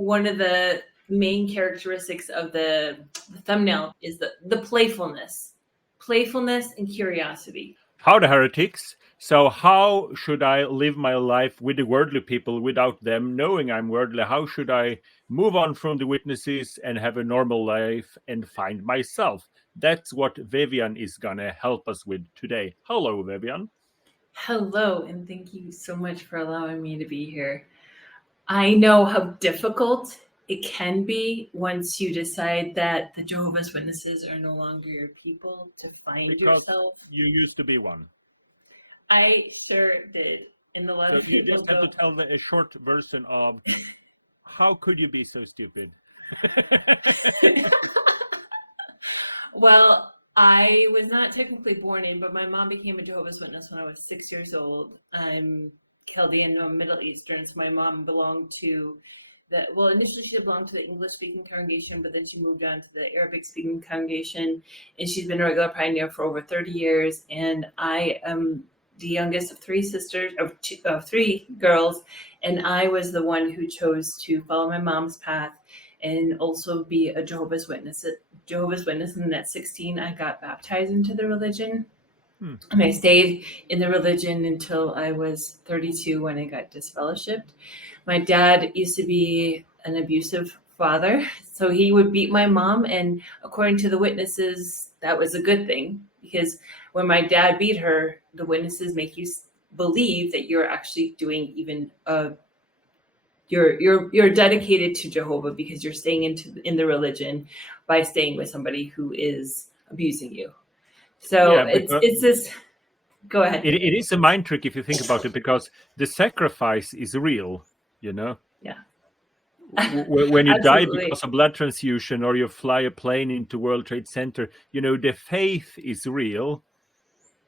one of the main characteristics of the thumbnail is the playfulness and curiosity. Howdy, heretics. So how should I live my life with the worldly people without them knowing I'm worldly? How should I move on from the witnesses and have a normal life and find myself? That's what Vivian is going to help us with today. Hello, Vivian. Hello, and thank you so much for allowing me to be here. I know how difficult it can be once you decide that the Jehovah's Witnesses are no longer your people to find yourself. You used to be one. I sure did. And a lot of people you just have to tell a short version of how could you be so stupid? Well, I was not technically born in, but my mom became a Jehovah's Witness when I was 6 years old. I'm Chaldean, no, Middle Eastern, so my mom belonged to initially she belonged to the English-speaking congregation, but then she moved on to the Arabic-speaking congregation, and she's been a regular pioneer for over 30 years, and I am the youngest of three girls, and I was the one who chose to follow my mom's path and also be a Jehovah's Witness. And at 16, I got baptized into the religion. And I stayed in the religion until I was 32 when I got disfellowshipped. My dad used to be an abusive father, so he would beat my mom, and according to the witnesses, that was a good thing, because when my dad beat her, the witnesses make you believe that you're actually doing even you're dedicated to Jehovah because you're staying in the religion by staying with somebody who is abusing you. So yeah, it's this. Go ahead. It is a mind trick if you think about it, because the sacrifice is real, you know. Yeah. When you die because of blood transfusion, or you fly a plane into World Trade Center, you know, the faith is real,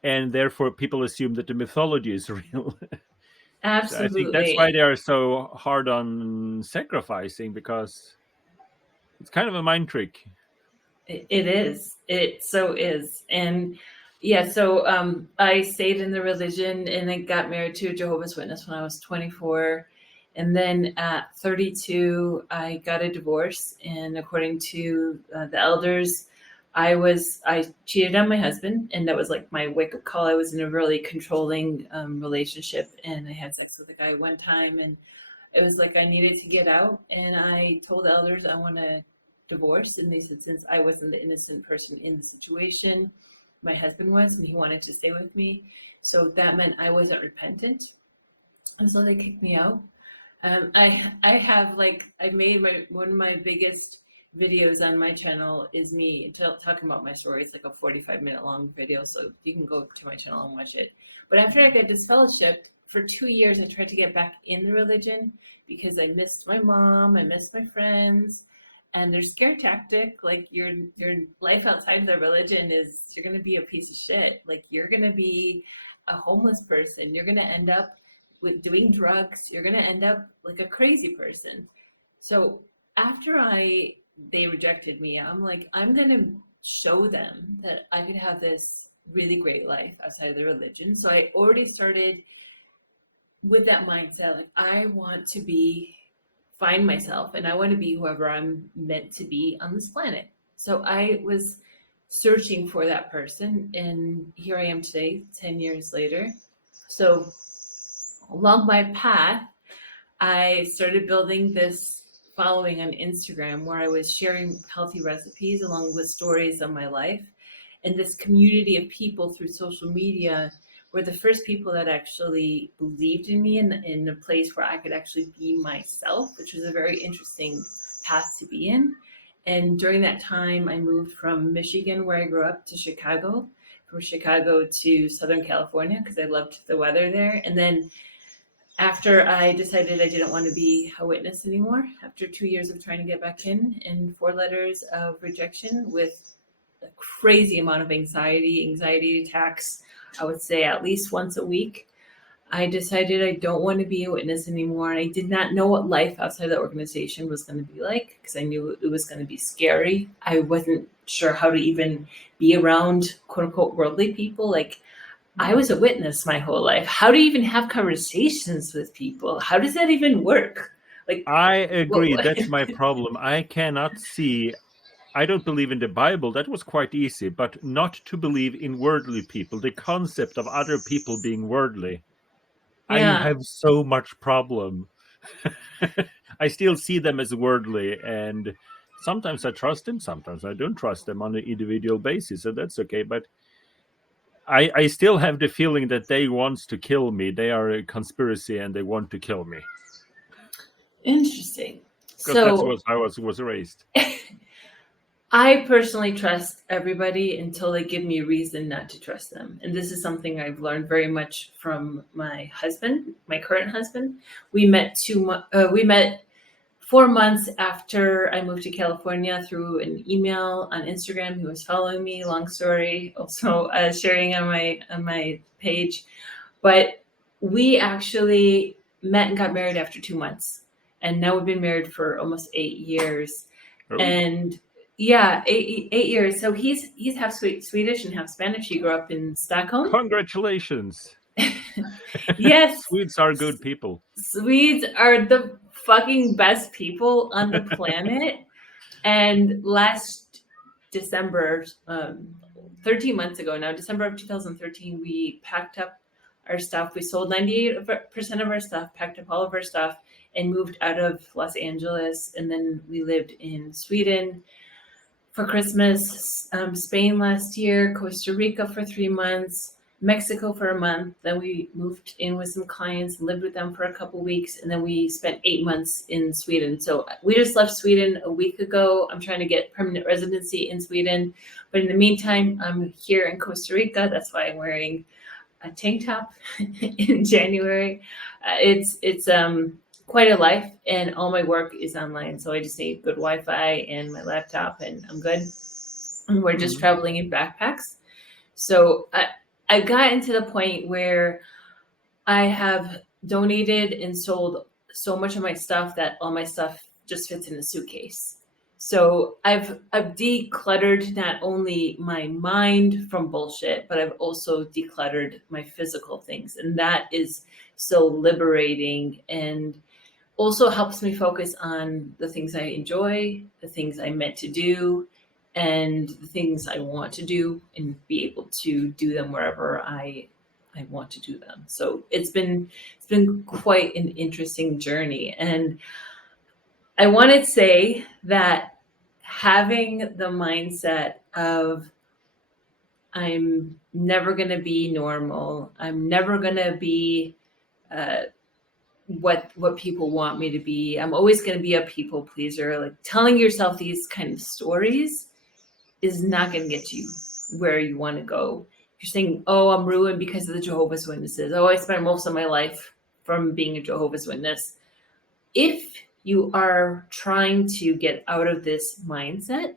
and therefore people assume that the mythology is real. Absolutely. So I think that's why they are so hard on sacrificing, because it's kind of a mind trick. It is. It so is. And yeah, so I stayed in the religion, and I got married to a Jehovah's Witness when I was 24. And then at 32, I got a divorce. And according to the elders, I cheated on my husband, and that was like my wake-up call. I was in a really controlling relationship, and I had sex with a guy one time, and it was like I needed to get out. And I told the elders I want to divorce, and they said since I wasn't the innocent person in the situation, my husband was, and he wanted to stay with me, so that meant I wasn't repentant, and so they kicked me out. I have I made one of my biggest videos on my channel is me talking about my story. It's like a 45-minute long video, so you can go to my channel and watch it. But after I got disfellowshipped, for 2 years I tried to get back in the religion because I missed my mom, I missed my friends. And their scare tactic, like your life outside the religion is you're going to be a piece of shit. Like you're going to be a homeless person. You're going to end up with doing drugs. You're going to end up like a crazy person. So after they rejected me, I'm like, I'm going to show them that I could have this really great life outside of the religion. So I already started with that mindset. Like I want to find myself, and I want to be whoever I'm meant to be on this planet. So I was searching for that person, and here I am today, 10 years later. So along my path, I started building this following on Instagram where I was sharing healthy recipes along with stories of my life. And this community of people through social media were the first people that actually believed in me in a place where I could actually be myself, which was a very interesting path to be in. And during that time, I moved from Michigan, where I grew up, to Chicago, from Chicago to Southern California, because I loved the weather there. And then after I decided I didn't want to be a witness anymore, after 2 years of trying to get back in and 4 letters of rejection with a crazy amount of anxiety attacks, I would say at least once a week, I decided I don't want to be a witness anymore. And I did not know what life outside the organization was going to be like, because I knew it was going to be scary. I wasn't sure how to even be around quote unquote worldly people. Like I was a witness my whole life. How do you even have conversations with people? How does that even work? Like, I agree. what? That's my problem. I cannot see. I don't believe in the Bible. That was quite easy, but not to believe in worldly people. The concept of other people being worldly, I Yeah. have so much problem. I still see them as worldly, and sometimes I trust them, sometimes I don't trust them on an individual basis, so that's okay. But I still have the feeling that they want to kill me. They are a conspiracy, and they want to kill me Interesting. because that's So what I was raised. I personally trust everybody until they give me a reason not to trust them. And this is something I've learned very much from my husband, my current husband. We met 4 months after I moved to California through an email on Instagram. He was following me. Long story, also sharing on my page. But we actually met and got married after 2 months, and now we've been married for almost 8 years. Oh, And yeah, 8 years. So he's half Swedish and half Spanish. He grew up in Stockholm. congratulations. Yes, Swedes are good people. Swedes are the fucking best people on the planet. And last December, 13 months ago now, December of 2013, we packed up our stuff. We sold 98% of our stuff, packed up all of our stuff, and moved out of Los Angeles. And then we lived in Sweden for Christmas, Spain last year, Costa Rica for 3 months, Mexico for a month. Then we moved in with some clients, lived with them for a couple weeks, and then we spent 8 months in Sweden. So we just left Sweden a week ago. I'm trying to get permanent residency in Sweden, but in the meantime, I'm here in Costa Rica. That's why I'm wearing a tank top in January. It's quite a life, and all my work is online. So I just need good Wi-Fi and my laptop, and I'm good. And we're just traveling in backpacks. So I got into the point where I have donated and sold so much of my stuff that all my stuff just fits in a suitcase. So I've decluttered not only my mind from bullshit, but I've also decluttered my physical things. And that is so liberating and also helps me focus on the things I enjoy, the things I meant to do, and the things I want to do, and be able to do them wherever I want to do them. So it's been quite an interesting journey. And I want to say that having the mindset of I'm never going to be normal, I'm never going to be what people want me to be, I'm always going to be a people pleaser, like telling yourself these kind of stories is not going to get you where you want to go. You're saying, oh, I'm ruined because of the Jehovah's Witnesses. Oh, I spent most of my life from being a Jehovah's Witness. If you are trying to get out of this mindset,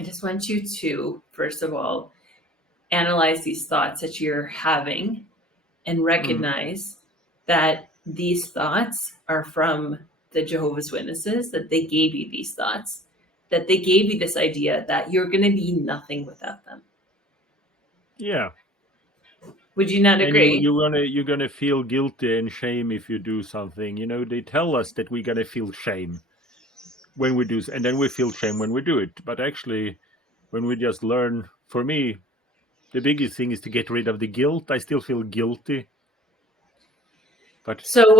I just want you to, first of all, analyze these thoughts that you're having and recognize that these thoughts are from the Jehovah's Witnesses, that they gave you these thoughts, that they gave you this idea that you're going to be nothing without them. Yeah. Would you not And agree? you're gonna feel guilty and shame if you do something. They tell us that we're gonna feel shame when we do, and then we feel shame when we do it. But actually, when we just learn, for me, the biggest thing is to get rid of the guilt. I still feel guilty, but so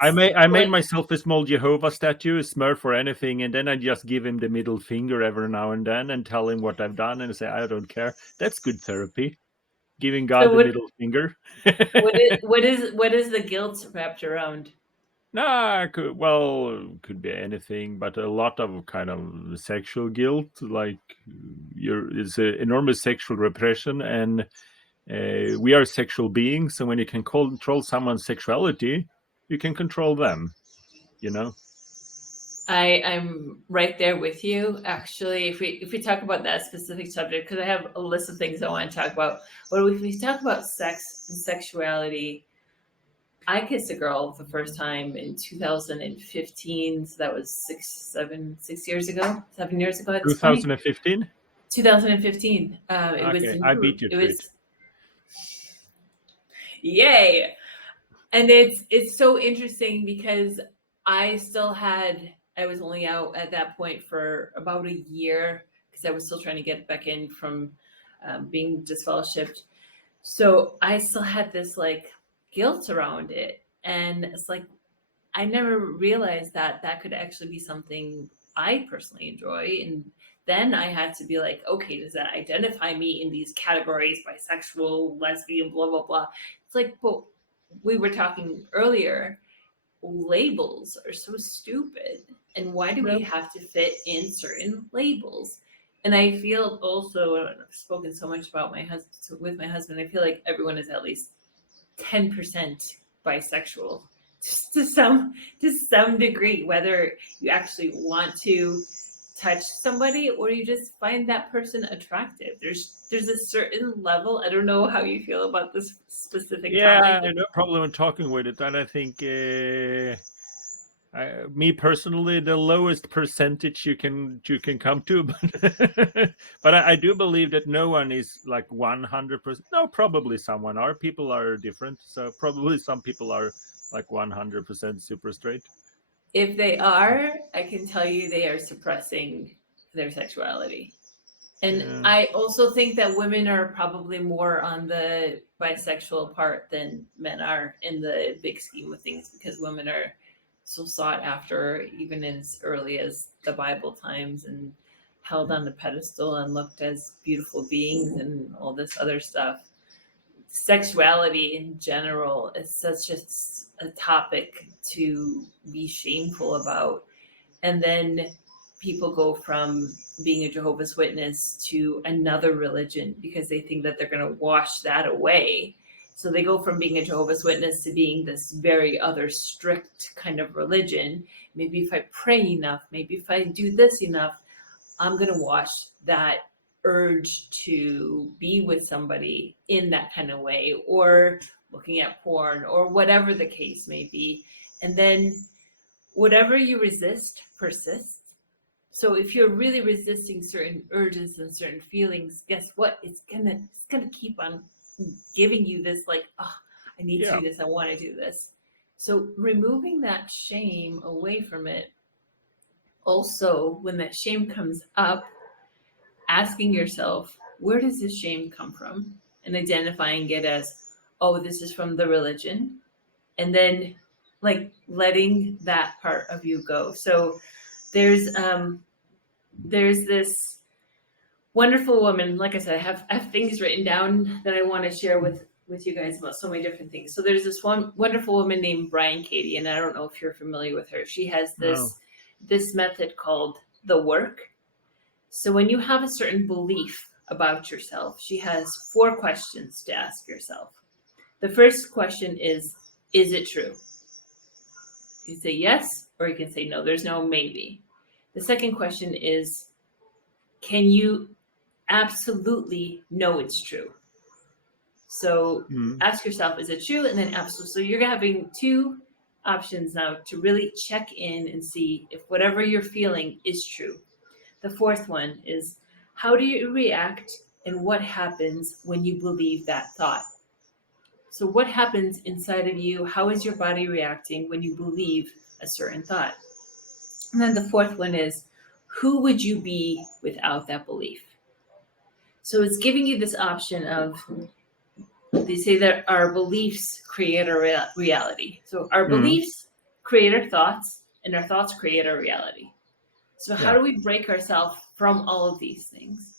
I made myself a small Jehovah statue, a Smurf or anything, and then I just give him the middle finger every now and then and tell him what I've done and say I don't care. That's good therapy. Giving God the middle finger. what is the guilt wrapped around? Could be anything, but a lot of kind of sexual guilt, like it's an enormous sexual repression, and we are sexual beings. So when you can control someone's sexuality, you can control them. I'm right there with you. Actually, if we talk about that specific subject, because I have a list of things I want to talk about. But if we talk about sex and sexuality, I kissed a girl the first time in 2015. So that was 6 years ago, 7 years ago at this point. 2015? 2015. It was I beat you to it. Yay. And it's so interesting because I was only out at that point for about a year because I was still trying to get back in from being disfellowshipped. So I still had this like guilt around it. And it's like, I never realized that that could actually be something I personally enjoy. And then I had to be like, okay, does that identify me in these categories, bisexual, lesbian, blah, blah, blah. It's like, but we were talking earlier, labels are so stupid. And why do we Yeah. have to fit in certain labels? And I feel also, and I've spoken so much about my husband with my husband, I feel like everyone is at least 10% bisexual to some degree, whether you actually want to touch somebody or you just find that person attractive. There's a certain level. I don't know how you feel about this specific topic. Yeah, I no problem in talking with it, and I think me personally, the lowest percentage you can come to, but I do believe that no one is like 100%. No, probably someone are. People are different, so probably some people are like 100% super straight. If they are, I can tell you they are suppressing their sexuality. And Yeah. I also think that women are probably more on the bisexual part than men are in the big scheme of things because women are so sought after, even as early as the Bible times, and held on the pedestal and looked as beautiful beings and all this other stuff. Sexuality in general is such a topic to be shameful about. And then people go from being a Jehovah's Witness to another religion because they think that they're going to wash that away. So they go from being a Jehovah's Witness to being this very other strict kind of religion. Maybe if I pray enough, maybe if I do this enough, I'm going to wash that urge to be with somebody in that kind of way, or looking at porn, or whatever the case may be. And then whatever you resist persists. So if you're really resisting certain urges and certain feelings, guess what? It's gonna keep on giving you this like, oh, I need to Yeah. do this, I want to do this. So removing that shame away from it. Also, when that shame comes up, asking yourself, where does this shame come from? And identifying it as, oh, this is from the religion. And then like letting that part of you go. So there's this wonderful woman. Like I said, I have things written down that I want to share with you guys about so many different things. So there's this one wonderful woman named Brian Katie, and I don't know if you're familiar with her. She has No. this method called the work. So when you have a certain belief about yourself, she has 4 questions to ask yourself. The first question is it true? You can say yes, or you can say no. There's no maybe. The second question is, can you absolutely know it's true? So Mm. ask yourself, is it true? And then absolutely. So you're having 2 options now to really check in and see if whatever you're feeling is true. The fourth one is, how do you react and what happens when you believe that thought? So what happens inside of you? How is your body reacting when you believe a certain thought? And then the fourth one is, who would you be without that belief? So it's giving you this option of, they say that our beliefs create our reality. So our Mm. beliefs create our thoughts, and our thoughts create our reality. So how Yeah. do we break ourselves from all of these things?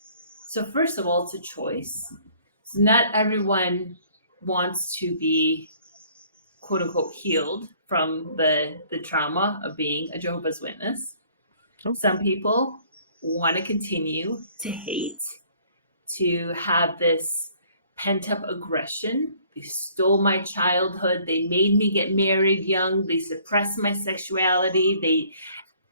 So first of all, it's a choice. So not everyone wants to be quote unquote healed from the trauma of being a Jehovah's Witness. Okay. Some people want to continue to hate, to have this pent up aggression. They stole my childhood. They made me get married young. They suppressed my sexuality.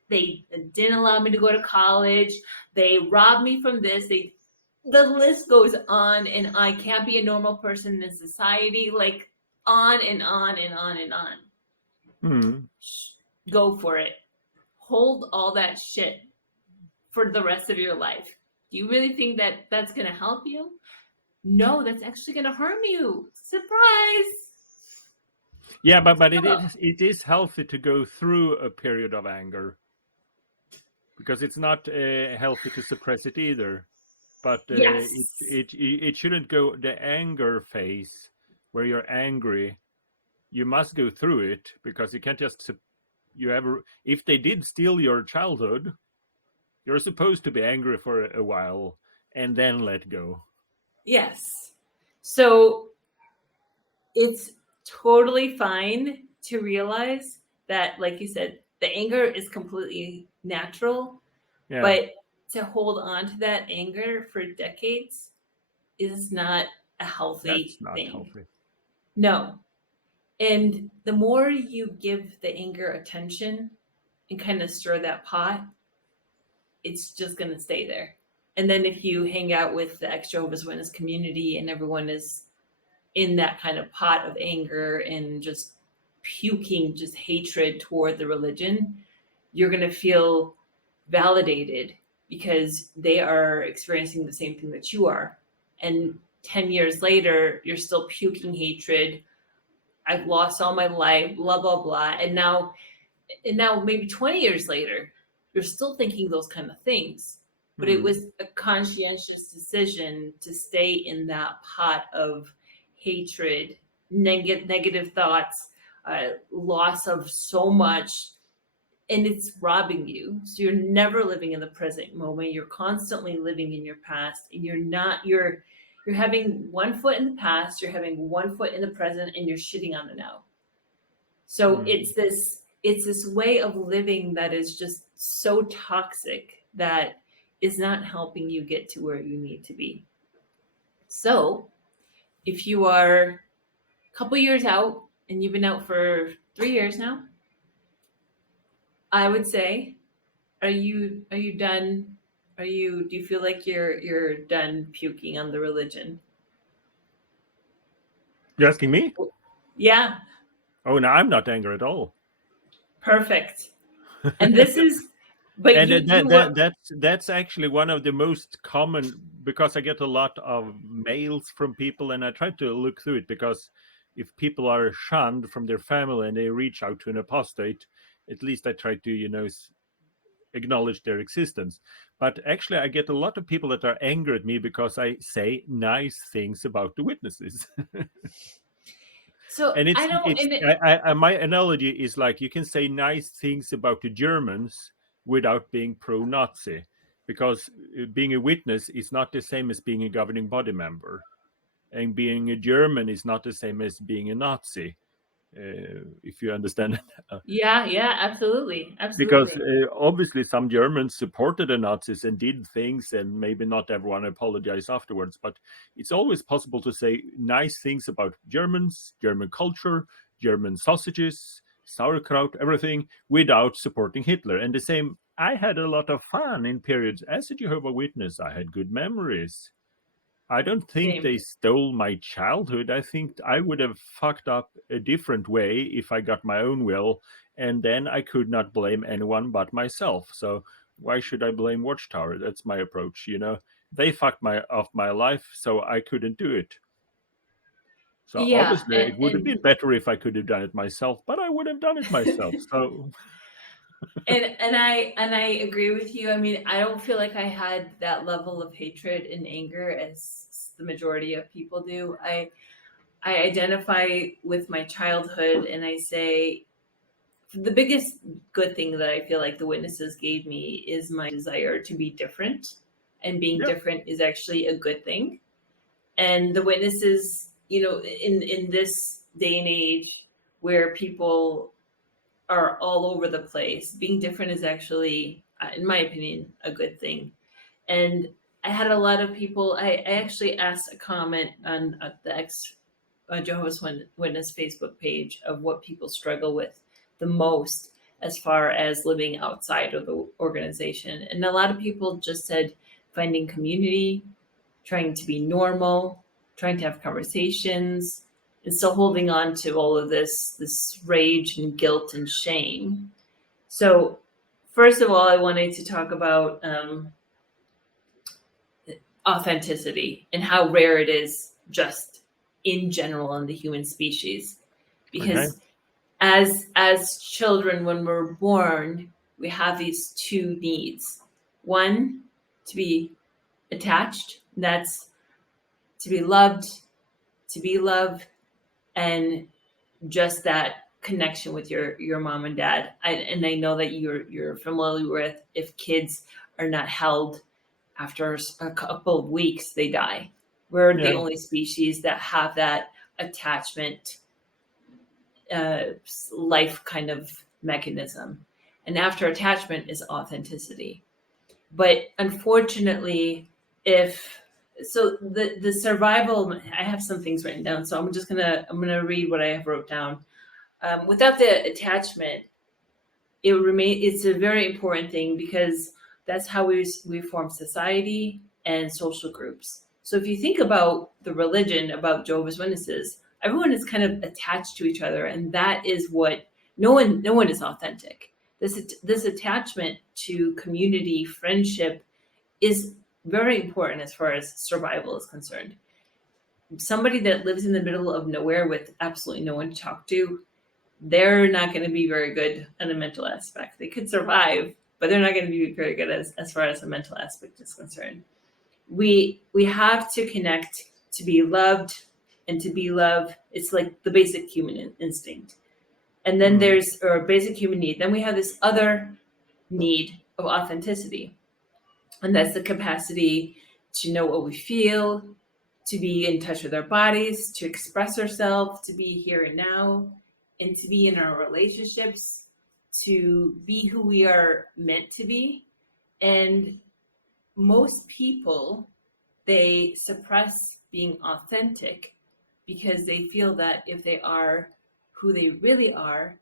They didn't allow me to go to college. They robbed me from this. The list goes on, and I can't be a normal person in society. Like on and on and on and on. Mm. Go for it. Hold all that shit for the rest of your life. Do you really think that that's going to help you? No, that's actually going to harm you. Surprise. Yeah, but it So, is healthy to go through a period of anger, because it's not healthy to suppress it either. But yes, it shouldn't go the anger phase where you're angry. You must go through it, because you can't just you ever if they did steal your childhood, you're supposed to be angry for a while and then let go. yes. So it's totally fine to realize that, like you said, the anger is completely natural, Yeah, but to hold on to that anger for decades is not a that's healthy not thing. healthy. No. And the more you give the anger attention and kind of stir that pot, it's just going to stay there. And then if you hang out with the ex Jehovah's Witness community and everyone is in that kind of pot of anger and just puking just hatred toward the religion, you're going to feel validated because they are experiencing the same thing that you are. And 10 years later, you're still puking hatred. I've lost all my life, blah, blah, blah. And now maybe 20 years later, you're still thinking those kind of things. But it Hmm. was a conscientious decision to stay in that pot of hatred, negative thoughts, loss of so much, and it's robbing you. So you're never living in the present moment. You're constantly living in your past, and you're having one foot in the past, you're having one foot in the present, and you're shitting on the now. So Hmm. it's this way of living that is just so toxic that is not helping you get to where you need to be. So if you are a couple years out and you've been out for 3 years now, I would say, are you done? Do you feel like you're done puking on the religion? You asking me? Yeah, Oh no, I'm not angry at all. perfect. And this is, but And you were, that's actually one of the most common, because I get a lot of mails from people, and I try to look through it, because if people are shunned from their family and they reach out to an apostate, at least I try to acknowledge their existence. But actually, I get a lot of people that are angry at me because I say nice things about the witnesses. so And I don't, and my analogy is like, you can say nice things about the Germans without being pro-Nazi, because being a witness is not the same as being a governing body member, and being a German is not the same as being a Nazi. If you understand. yeah, yeah, absolutely, Because absolutely. obviously some Germans supported the Nazis and did things, and maybe not everyone apologized afterwards. But it's always possible to say nice things about Germans, German culture, German sausages, sauerkraut, everything, without supporting Hitler. And the same, I had a lot of fun in periods as a Jehovah Witness. I had good memories. I don't think Same. they stole my childhood. I think I would have fucked up a different way if I got my own will, and then I could not blame anyone but myself. So why should I blame Watchtower? That's my approach. They fucked my life, so I couldn't do it. So Yeah, obviously, it would have and been better if I could have done it myself, but I would have done it myself. So and I agree with you. I mean, I don't feel like I had that level of hatred and anger as the majority of people do. I identify with my childhood, and I say the biggest good thing that I feel like the witnesses gave me is my desire to be different, and being yeah, different is actually a good thing. And the witnesses, in this day and age where people are all over the place, being different is actually, in my opinion, a good thing. And I had a lot of people. I actually asked a comment on the ex Jehovah's Witness Facebook page of what people struggle with the most as far as living outside of the organization. And a lot of people just said finding community, trying to be normal, trying to have conversations, and still holding on to all of this rage and guilt and shame. So, first of all, I wanted to talk about authenticity and how rare it is just in general in the human species. because as children, when we're born, we have these two needs. One, to be attached, that's to be loved, and just that connection with your mom and dad. And I know that you're familiar with, if kids are not held after a couple of weeks, they die. We're the only species that have that attachment life kind of mechanism. And after attachment is authenticity. But unfortunately, the survival, I have some things written down, so I'm gonna read what I have wrote down. Without the attachment, it's a very important thing, because that's how we form society and social groups. So if you think about the religion, about Jehovah's Witnesses, everyone is kind of attached to each other, and that is what no one is authentic. This attachment to community, friendship is very important as far as survival is concerned. Somebody that lives in the middle of nowhere with absolutely no one to talk to, they're not going to be very good on a mental aspect. They could survive, but they're not going to be very good as far as the mental aspect is concerned. We have to connect to be loved, and to be loved, it's like the basic human instinct. And then there's a basic human need. Then we have this other need of authenticity. And that's the capacity to know what we feel, to be in touch with our bodies, to express ourselves, to be here and now, and to be in our relationships, to be who we are meant to be. And most people, they suppress being authentic because they feel that if they are who they really are,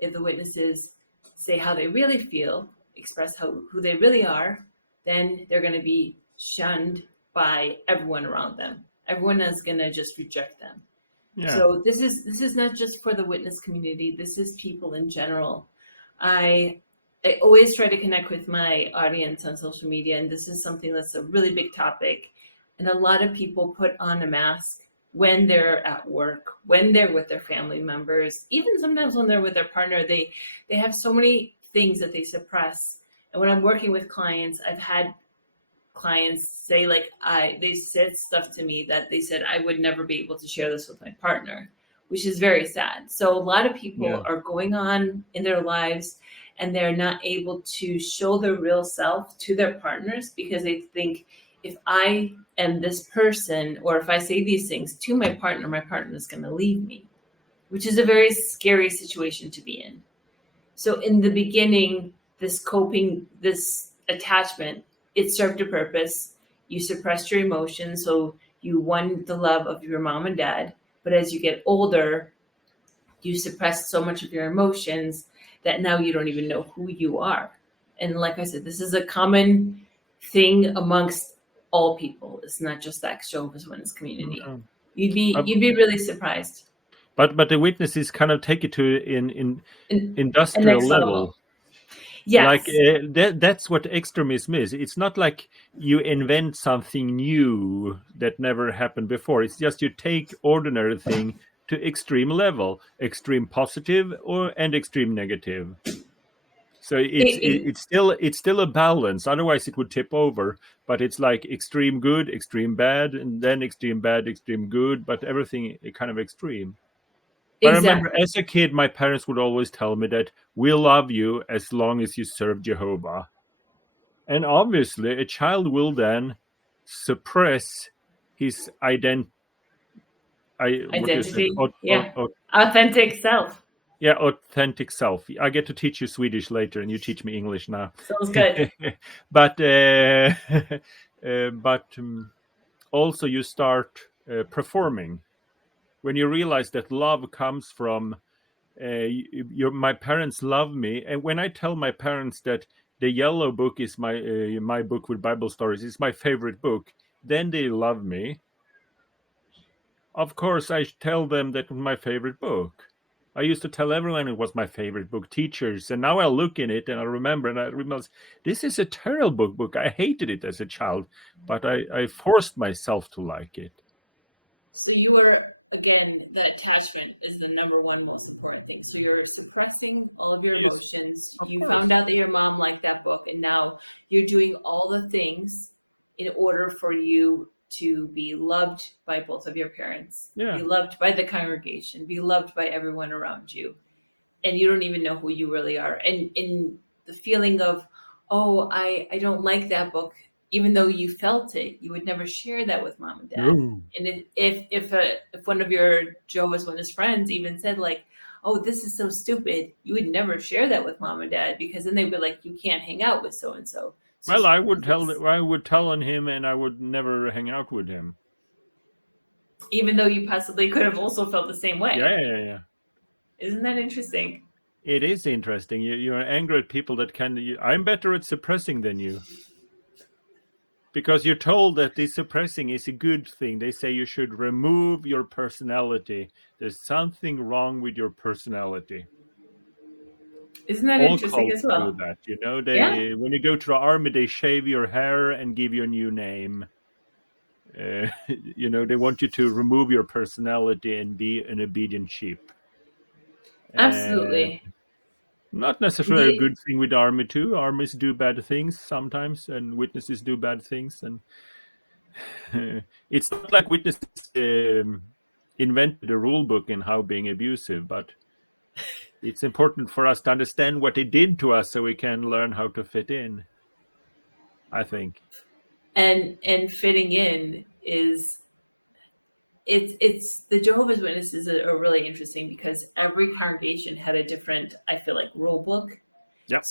if the witnesses say how they really feel, express who they really are, then they're going to be shunned by everyone around them. Everyone is going to just reject them. Yeah. So this is not just for the witness community. This is people in general. I always try to connect with my audience on social media, and this is something that's a really big topic. And a lot of people put on a mask when they're at work, when they're with their family members, even sometimes when they're with their partner. They have so many things that they suppress. And when I'm working with clients, I've had clients say, like, they said stuff to me that they said I would never be able to share this with my partner, which is very sad. So a lot of people are going on in their lives and they're not able to show their real self to their partners because they think, if I am this person, or if I say these things to my partner is going to leave me, which is a very scary situation to be in. So in the beginning, this attachment, it served a purpose. You suppressed your emotions, so you won the love of your mom and dad. But as you get older, you suppress so much of your emotions that now you don't even know who you are. And like I said, this is a common thing amongst all people. It's not just that Jehovah's Witness community. Mm-hmm. You'd be really surprised. But the witnesses kind of take it to in industrial level. Yes. Like that's what extremism is. It's not like you invent something new that never happened before. It's just you take ordinary thing to extreme level, extreme positive and extreme negative. So it's still a balance. Otherwise, it would tip over. But it's like extreme good, extreme bad, and then extreme bad, extreme good. But everything kind of extreme. But exactly. I remember as a kid, my parents would always tell me that we love you as long as you serve Jehovah. And obviously, a child will then suppress his identity. Authentic self. Yeah, authentic self. I get to teach you Swedish later, and you teach me English now. Sounds good. But also you start performing. When you realize that love comes from my parents love me, and when I tell my parents that the Yellow Book is my book with Bible stories, it's my favorite book, then they love me. Of course, I tell them that was my favorite book. I used to tell everyone it was my favorite book, teachers, and now I look in it and I remember and I realize this is a terrible book. I hated it as a child, but I forced myself to like it. So you were again, the attachment is the number one most important thing. So you're suppressing all of your emotions. You found out that your mom liked that book, and now you're doing all the things in order for you to be loved by both of your parents, loved by the congregation, be loved by everyone around you. And you don't even know who you really are. And this feeling of, oh, I don't like that book, even though you felt it, you would never share that with mom and dad. And if one of your Jehovah's Witness friends even said, like, oh, this is so stupid, you would never share that with mom and dad, because then they'd be like, you can't hang out with so and so. Well, I would tell on him, and I would never hang out with him. Even though you possibly could have also felt the same way. Yeah. Isn't that interesting? It is interesting. You're angry at people that can. I'm better at suppressing than you. Because you're told that this suppressing is a good thing. They say you should remove your personality. There's something wrong with your personality. Isn't that interesting as well? That, when you go to the army, they shave your hair and give you a new name. They want you to remove your personality and be an obedient sheep. Absolutely. Not necessarily a good thing with the army too. Armies do bad things sometimes, and witnesses do bad things. And it's not that witnesses invented a rule book in how being abusive, but it's important for us to understand what they did to us so we can learn how to fit in, I think. And fitting in is it's the Jehovah's Witnesses are really interesting because every congregation had a different, I feel like, rule book.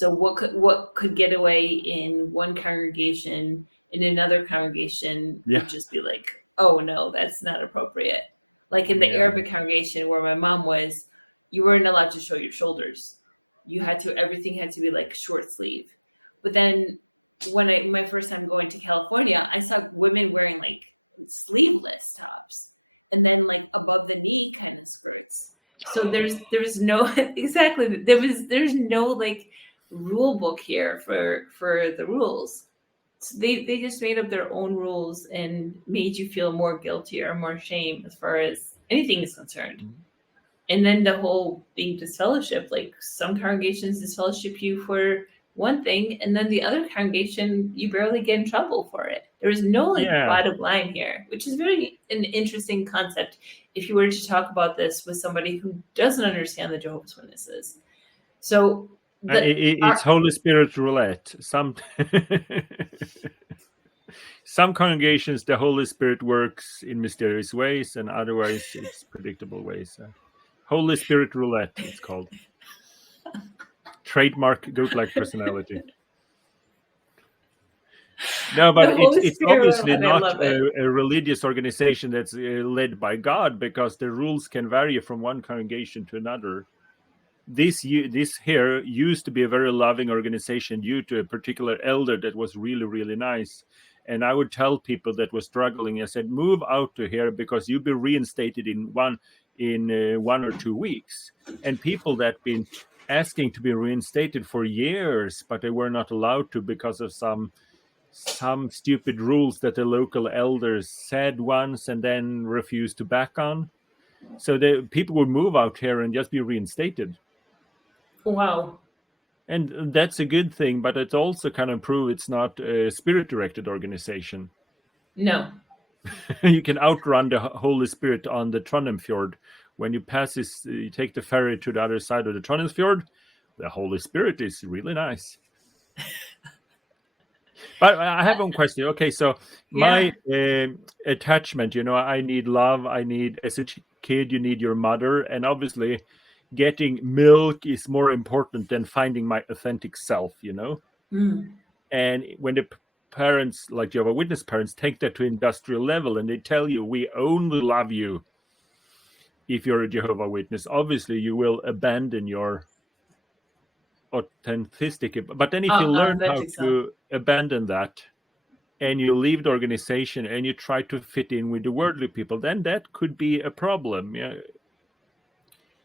So what could get away in one congregation, in another congregation, would just be like, oh no, that's not appropriate. Like in the early congregation where my mom was, you weren't allowed to show your shoulders. Everything had to be like. So there's no exactly there's no like rule book here for the rules. So they just made up their own rules and made you feel more guilty or more shame as far as anything is concerned. Mm-hmm. And then the whole being disfellowship, like some congregations disfellowship you for one thing, and then the other congregation you barely get in trouble for it. There is no bottom line here, which is very an interesting concept if you were to talk about this with somebody who doesn't understand the Jehovah's Witnesses. So it's Holy Spirit roulette. Some congregations, the Holy Spirit works in mysterious ways, and otherwise it's predictable ways. Holy Spirit roulette, it's called. Trademark Goatlike personality. No, but it's obviously not a religious organization that's led by God, because the rules can vary from one congregation to another. This here used to be a very loving organization due to a particular elder that was really, really nice. And I would tell people that were struggling, I said, move out to here because you'll be reinstated in 1 or 2 weeks. And people that been asking to be reinstated for years, but they were not allowed to because of some stupid rules that the local elders said once and then refused to back on. So the people would move out here and just be reinstated. Wow. And that's a good thing, but it's also kind of prove it's not a spirit-directed organization. No. You can outrun the Holy Spirit on the Trondheim Fjord. When you you take the ferry to the other side of the Trondheim Fjord, the Holy Spirit is really nice. But I have one question. Okay, so my attachment, I need love. As a kid, you need your mother. And obviously, getting milk is more important than finding my authentic self, Mm. And when the parents, like Jehovah Witness parents, take that to industrial level and they tell you, we only love you if you're a Jehovah Witness, obviously you will abandon your authenticity. But then if you learn how to abandon that and you leave the organization and you try to fit in with the worldly people, then that could be a problem. Yeah.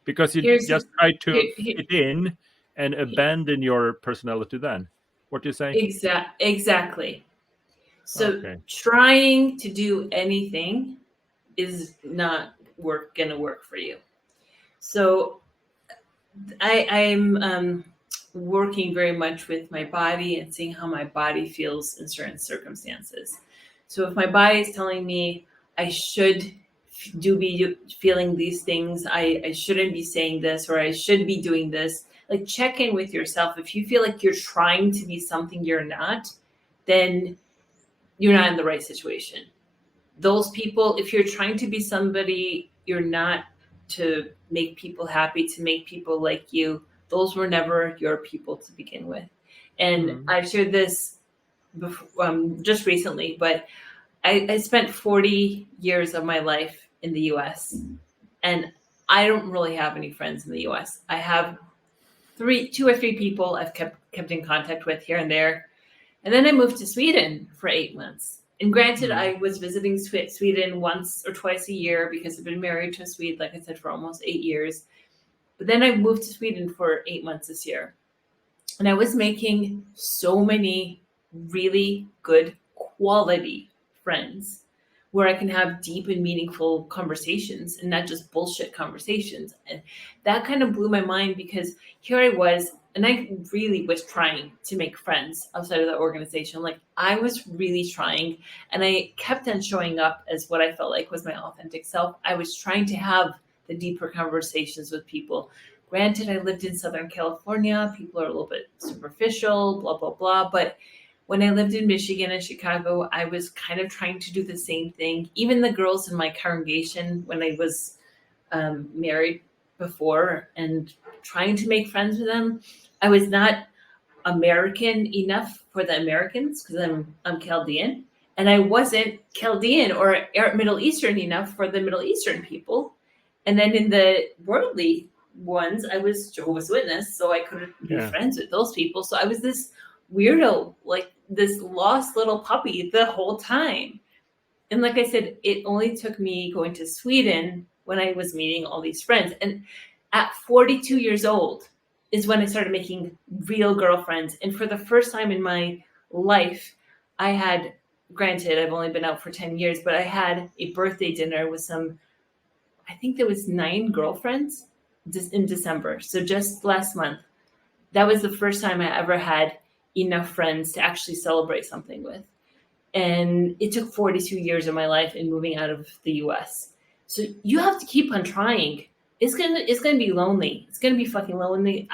Because you just try to fit in and abandon your personality then. What do you say? Exactly. So trying to do anything is not gonna work for you. So I'm working very much with my body and seeing how my body feels in certain circumstances. So if my body is telling me I should be feeling these things, I shouldn't be saying this, or I should be doing this, like check in with yourself. If you feel like you're trying to be something you're not, then you're not in the right situation. Those people, if you're trying to be somebody you're not, to make people happy, to make people like you, those were never your people to begin with. And I shared this before, just recently, but I spent 40 years of my life in the US, and I don't really have any friends in the US. I have two or three people I've kept in contact with here and there. And then I moved to Sweden for 8 months. And granted, I was visiting Sweden once or twice a year because I've been married to a Swede, like I said, for almost 8 years. But then I moved to Sweden for 8 months this year. And I was making so many really good quality friends where I can have deep and meaningful conversations and not just bullshit conversations. And that kind of blew my mind, because here I was, and I really was trying to make friends outside of the organization. Like, I was really trying, and I kept on showing up as what I felt like was my authentic self. I was trying to have the deeper conversations with people. Granted, I lived in Southern California. People are a little bit superficial, blah, blah, blah. But when I lived in Michigan and Chicago, I was kind of trying to do the same thing. Even the girls in my congregation, when I was married before and trying to make friends with them, I was not American enough for the Americans, because I'm Chaldean, and I wasn't Chaldean or Middle Eastern enough for the Middle Eastern people. And then in the worldly ones, I was Jehovah's Witness, so I couldn't be friends with those people. So I was this weirdo, like this lost little puppy the whole time. And like I said, it only took me going to Sweden when I was meeting all these friends. And at 42 years old is when I started making real girlfriends. And for the first time in my life, I had, granted, I've only been out for 10 years, but I had a birthday dinner with some, I think there was 9 girlfriends just in December. So just last month, that was the first time I ever had enough friends to actually celebrate something with. And it took 42 years of my life in moving out of the US. So you have to keep on trying. It's gonna be lonely. It's gonna be fucking lonely.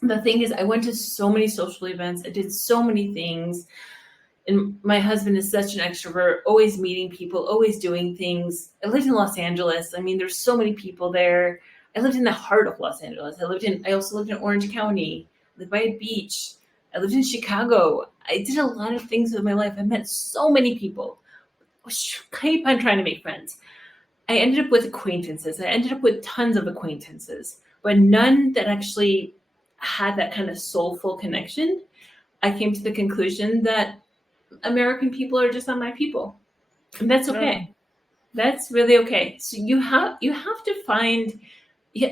The thing is, I went to so many social events. I did so many things. And my husband is such an extrovert, always meeting people, always doing things. I lived in Los Angeles. I mean, there's so many people there. I lived in the heart of Los Angeles. I also lived in Orange County, lived by a beach. I lived in Chicago. I did a lot of things with my life. I met so many people. I keep on trying to make friends. I ended up with acquaintances. I ended up with tons of acquaintances, but none that actually had that kind of soulful connection. I came to the conclusion that American people are just not my people. And that's okay. That's really okay. So you have to find,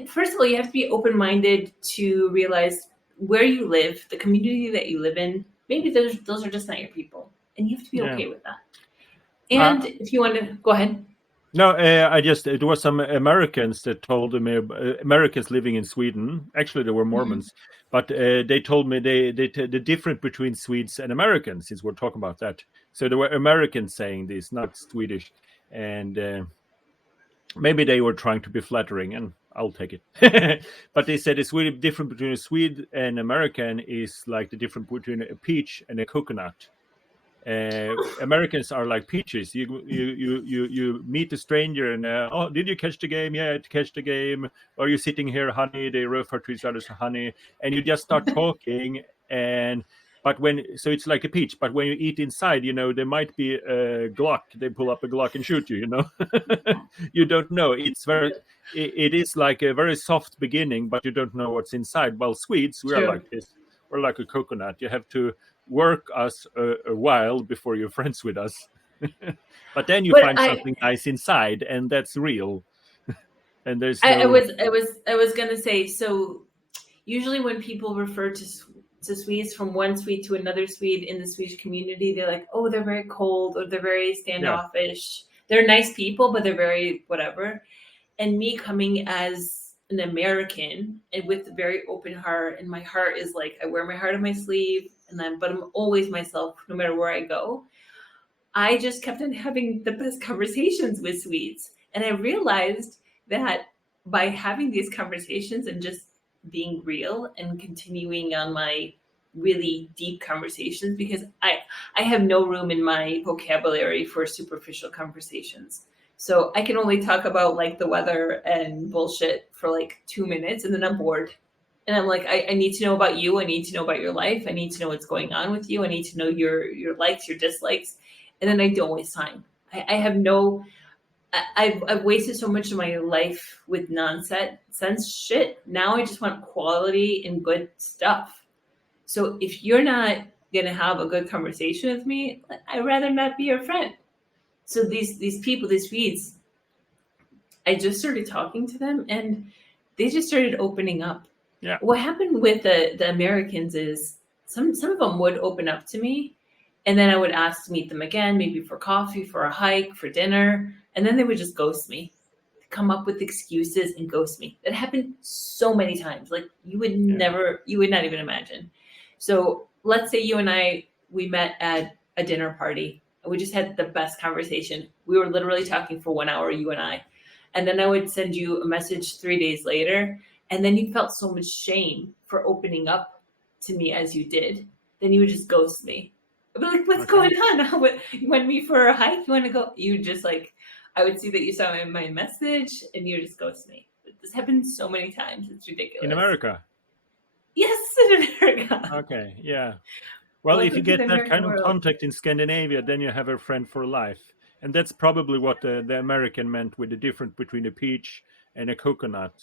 first of all, you have to be open-minded to realize where you live, the community that you live in, maybe those are just not your people. And you have to be okay with that. And if you want to, go ahead. No, it was some Americans that told me, Americans living in Sweden, actually they were Mormons, but they told me the difference between Swedes and Americans, since we're talking about that. So there were Americans saying this, not Swedish. And maybe they were trying to be flattering, and I'll take it. But they said the difference between a Swede and American is like the difference between a peach and a coconut. Americans are like peaches. You meet a stranger and oh, did you catch the game? Yeah, I catch the game. Are you sitting here, honey? They refer to each other as honey, and you just start talking. But so it's like a peach. But when you eat inside, there might be a Glock. They pull up a Glock and shoot you. You don't know. It is like a very soft beginning, but you don't know what's inside. Well, Swedes, we are like this. We're like a coconut. You have to work us a while before you're friends with us. But then you find something nice inside, and that's real. And there's I was gonna say, so usually when people refer to Swedes, from one Swede to another Swede in the Swedish community, they're like, oh, they're very cold, or they're very standoffish. they're nice people, but they're very whatever. And me coming as an American and with a very open heart, and my heart is like, I wear my heart on my sleeve, but I'm always myself no matter where I go. I just kept on having the best conversations with Swedes. And I realized that by having these conversations and just being real and continuing on my really deep conversations, because I have no room in my vocabulary for superficial conversations. So I can only talk about like the weather and bullshit for like 2 minutes and then I'm bored. And I'm like, I need to know about you. I need to know about your life. I need to know what's going on with you. I need to know your likes, your dislikes. And then I don't waste time. I have no, I've wasted so much of my life with nonsense shit. Now I just want quality and good stuff. So if you're not gonna have a good conversation with me, I'd rather not be your friend. So these people, these Swedes, I just started talking to them and they just started opening up. Yeah. What happened with the Americans is some of them would open up to me, and then I would ask to meet them again, maybe for coffee, for a hike, for dinner, and then they would just ghost me, come up with excuses and ghost me. It happened so many times, like you would not even imagine. So let's say you and we met at a dinner party. We just had the best conversation. We were literally talking for 1 hour, you and I. And then I would send you a message 3 days later, and then you felt so much shame for opening up to me as you did. Then you would just ghost me. I'd be like, what's going on? You want me for a hike? You want to go? You just like, I would see that you saw my message and you just ghost me. This happens so many times. It's ridiculous. In America? Yes, in America. Okay, yeah. Well, if you get that kind of contact in Scandinavia, then you have a friend for life. And that's probably what the American meant with the difference between a peach and a coconut.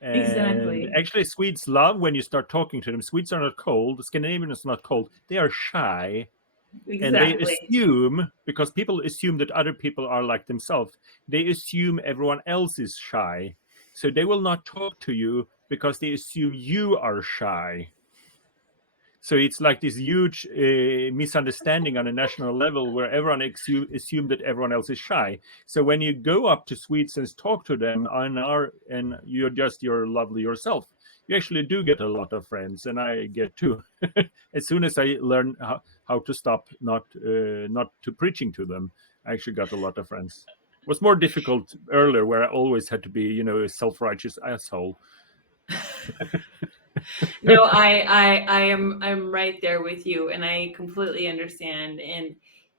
And exactly. Actually, Swedes love when you start talking to them. Swedes are not cold. The Scandinavians are not cold. They are shy. Exactly. And they assume, because people assume that other people are like themselves, they assume everyone else is shy. So they will not talk to you because they assume you are shy. So it's like this huge misunderstanding on a national level where everyone assume that everyone else is shy. So when you go up to Swedes and talk to them and you're just your lovely yourself, you actually do get a lot of friends, and I get too. As soon as I learn how to stop not to preaching to them, I actually got a lot of friends. It was more difficult earlier, where I always had to be, a self-righteous asshole. No, I'm right there with you, and I completely understand. And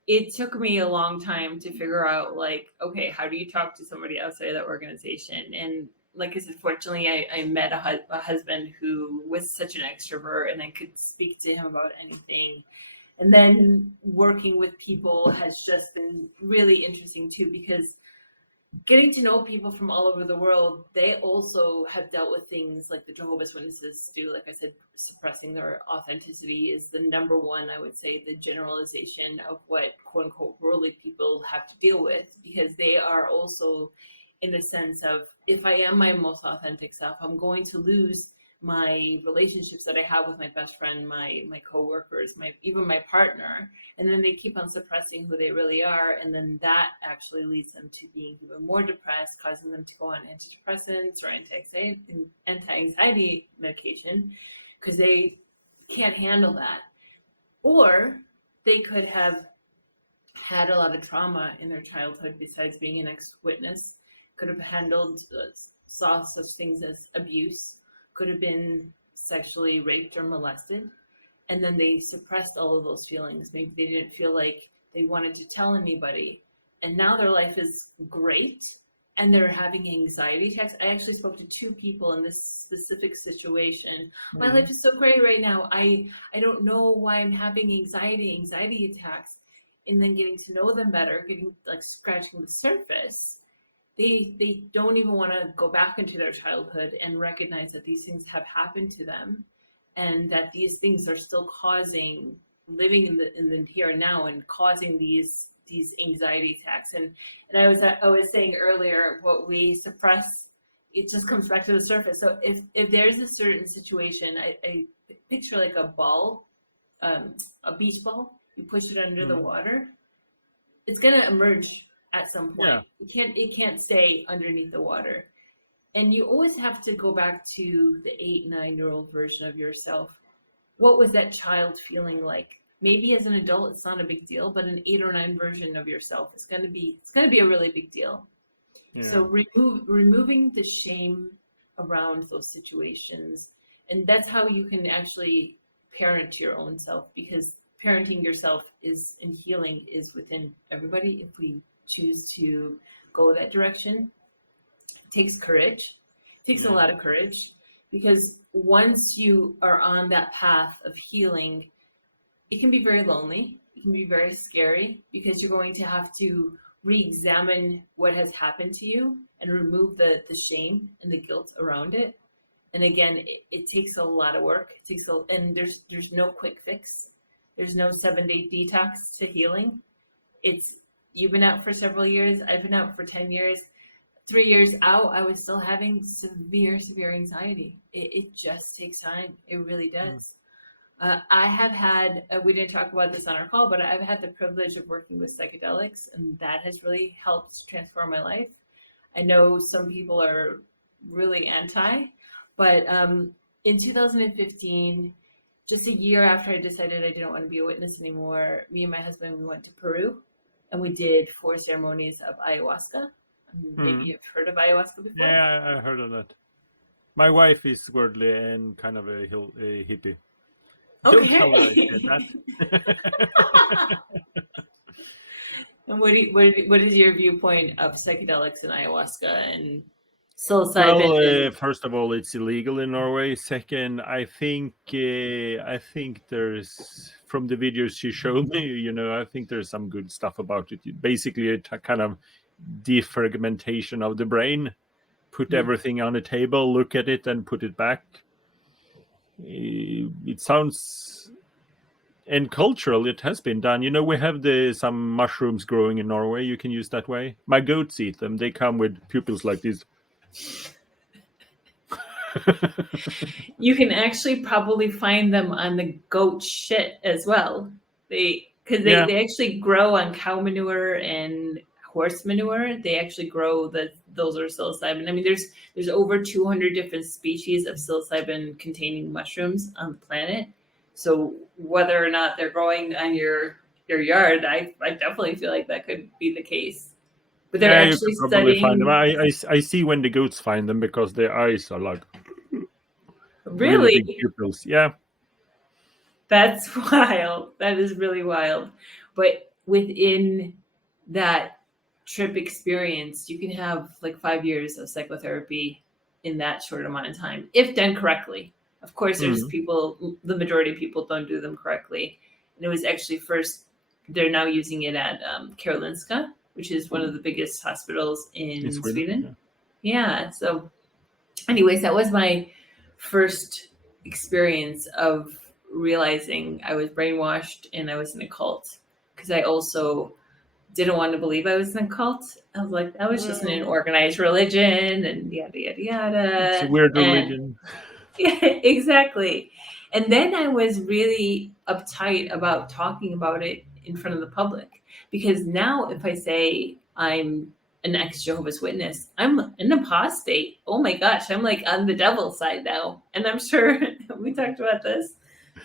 it took me a long time to figure out, like, okay, how do you talk to somebody outside of that organization? And like I said, fortunately, I met a husband who was such an extrovert, and I could speak to him about anything. And then working with people has just been really interesting too, because getting to know people from all over the world, they also have dealt with things like the Jehovah's Witnesses do. Like I said, suppressing their authenticity is the number one, I would say, the generalization of what quote unquote worldly people have to deal with, because they are also in the sense of, if I am my most authentic self, I'm going to lose my relationships that I have with my best friend, my coworkers, even my partner, and then they keep on suppressing who they really are, and then that actually leads them to being even more depressed, causing them to go on antidepressants or anti-anxiety medication, because they can't handle that. Or they could have had a lot of trauma in their childhood besides being an ex-witness, could have saw such things as abuse, could have been sexually raped or molested, and then they suppressed all of those feelings. Maybe they didn't feel like they wanted to tell anybody, and now their life is great and they're having anxiety attacks. I actually spoke to 2 people in this specific situation. My life is so great right now. I don't know why I'm having anxiety attacks. And then getting to know them better, scratching the surface, they don't even want to go back into their childhood and recognize that these things have happened to them, and that these things are still causing, living in the here and now, and causing these anxiety attacks. And I was saying earlier, what we suppress, it just comes back to the surface. So if there's a certain situation, I picture like a ball, a beach ball, you push it under the water, it's going to emerge at some point. Yeah. It can't stay underneath the water. And you always have to go back to the 8, 9-year-old version of yourself. What was that child feeling like? Maybe as an adult it's not a big deal, but an 8 or 9 version of yourself is going to be a really big deal. Yeah. So removing the shame around those situations, and that's how you can actually parent your own self, because parenting yourself is, and healing is within everybody if we choose to go that direction. It takes courage. It takes a lot of courage, because once you are on that path of healing, it can be very lonely. It can be very scary, because you're going to have to re-examine what has happened to you and remove the shame and the guilt around it. And again, it takes a lot of work. And there's no quick fix. There's no 7-day detox to healing. You've been out for several years. I've been out for 10 years. 3 years out, I was still having severe anxiety. It just takes time. It really does. I have had, we didn't talk about this on our call, but I've had the privilege of working with psychedelics, and that has really helped transform my life. I know some people are really anti, but in 2015, just a year after I decided I didn't want to be a witness anymore, me and my husband, we went to Peru, and we did 4 ceremonies of ayahuasca. Maybe you've heard of ayahuasca before? Yeah, I heard of that. My wife is worldly and kind of a hippie. Okay. Don't tell her I said that. And what is your viewpoint of psychedelics and ayahuasca and psilocybin? Well, first of all, it's illegal in Norway. Second, I think there's, from the videos she showed me, I think there's some good stuff about it. Basically, a kind of defragmentation of the brain. Put everything on a table, look at it, and put it back. It sounds, and cultural, it has been done. We have some mushrooms growing in Norway you can use that way. My goats eat them. They come with pupils like this. You can actually probably find them on the goat shit as well. They actually grow on cow manure and horse manure. They actually grow those are psilocybin. I mean, there's over 200 different species of psilocybin containing mushrooms on the planet. So whether or not they're growing on your yard, I definitely feel like that could be the case. But they're actually you could probably studying. Find them. I see when the goats find them, because their eyes are like really big pupils. Yeah. That's wild. That is really wild. But within that trip experience, you can have like 5 years of psychotherapy in that short amount of time, if done correctly. Of course, there's people, the majority of people don't do them correctly. And it was actually they're now using it at Karolinska, which is one of the biggest hospitals in Sweden. Yeah. So anyways, that was my first experience of realizing I was brainwashed and I was in a cult, because I also didn't want to believe I was in a cult. I was like, I was just in an organized religion and yada, yada, yada. It's a weird religion. Yeah, exactly. And then I was really uptight about talking about it in front of the public, because now if I say I'm an ex-Jehovah's Witness, I'm an apostate. Oh my gosh, I'm like on the devil's side now. And I'm sure we talked about this.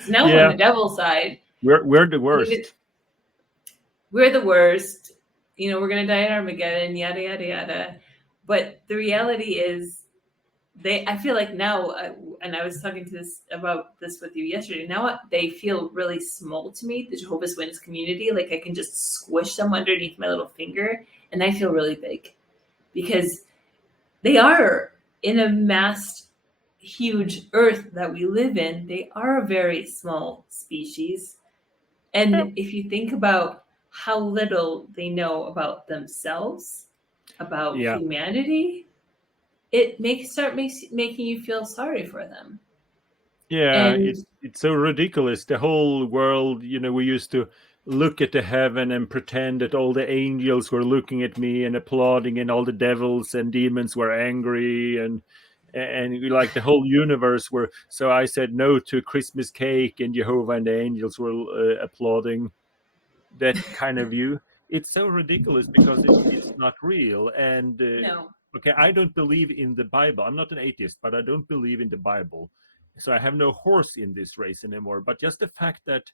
So now we're on the devil's side. We're the worst. We're the worst. We're going to die at Armageddon, yada, yada, yada. But the reality is, I feel like now, and I was talking about this with you yesterday, now they feel really small to me, the Jehovah's Witness community. Like I can just squish them underneath my little finger, and I feel really big, because they are in a mass, huge earth that we live in. They are a very small species. And if you think about how little they know about themselves, about humanity, it makes making you feel sorry for them. Yeah, it's so ridiculous. The whole world, we used to look at the heaven and pretend that all the angels were looking at me and applauding, and all the devils and demons were angry, and like the whole universe were. So I said no to Christmas cake, and Jehovah and the angels were applauding. That kind of view. it's so ridiculous because it's not real. And No, okay, I don't believe in the Bible. I'm not an atheist, but I don't believe in the Bible. So I have no horse in this race anymore. But just the fact that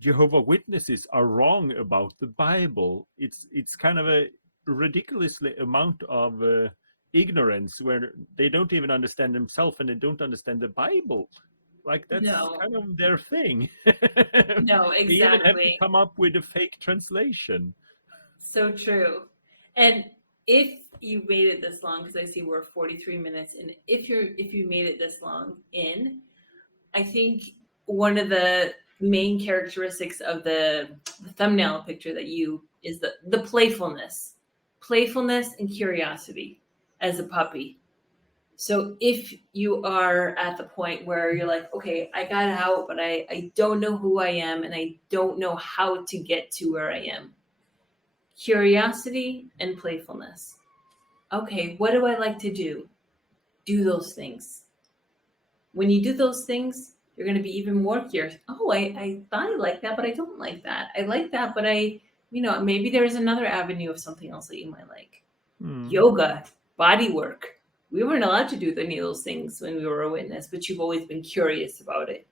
Jehovah Witnesses are wrong about the Bible, it's kind of a ridiculously amount of ignorance where they don't even understand themselves and they don't understand the Bible. Like that's no, kind of their thing. no, They even have to exactly. come up with a fake translation. So true. And if you made it this long, because I see we're 43 minutes, and if you made it this long in, I think one of the main characteristics of the thumbnail picture that you is the playfulness and curiosity as a puppy. So if you are at the point where you're like, okay, I got out, but I don't know who I am and I don't know how to get to where I am. Curiosity and playfulness. Okay, what do I like to do? Do those things. When you do those things, you're going to be even more curious. Oh, I thought I liked that, but I don't like that. I like that, but maybe there is another avenue of something else that you might like. Hmm. Yoga, body work. We weren't allowed to do any of those things when we were a witness, but you've always been curious about it.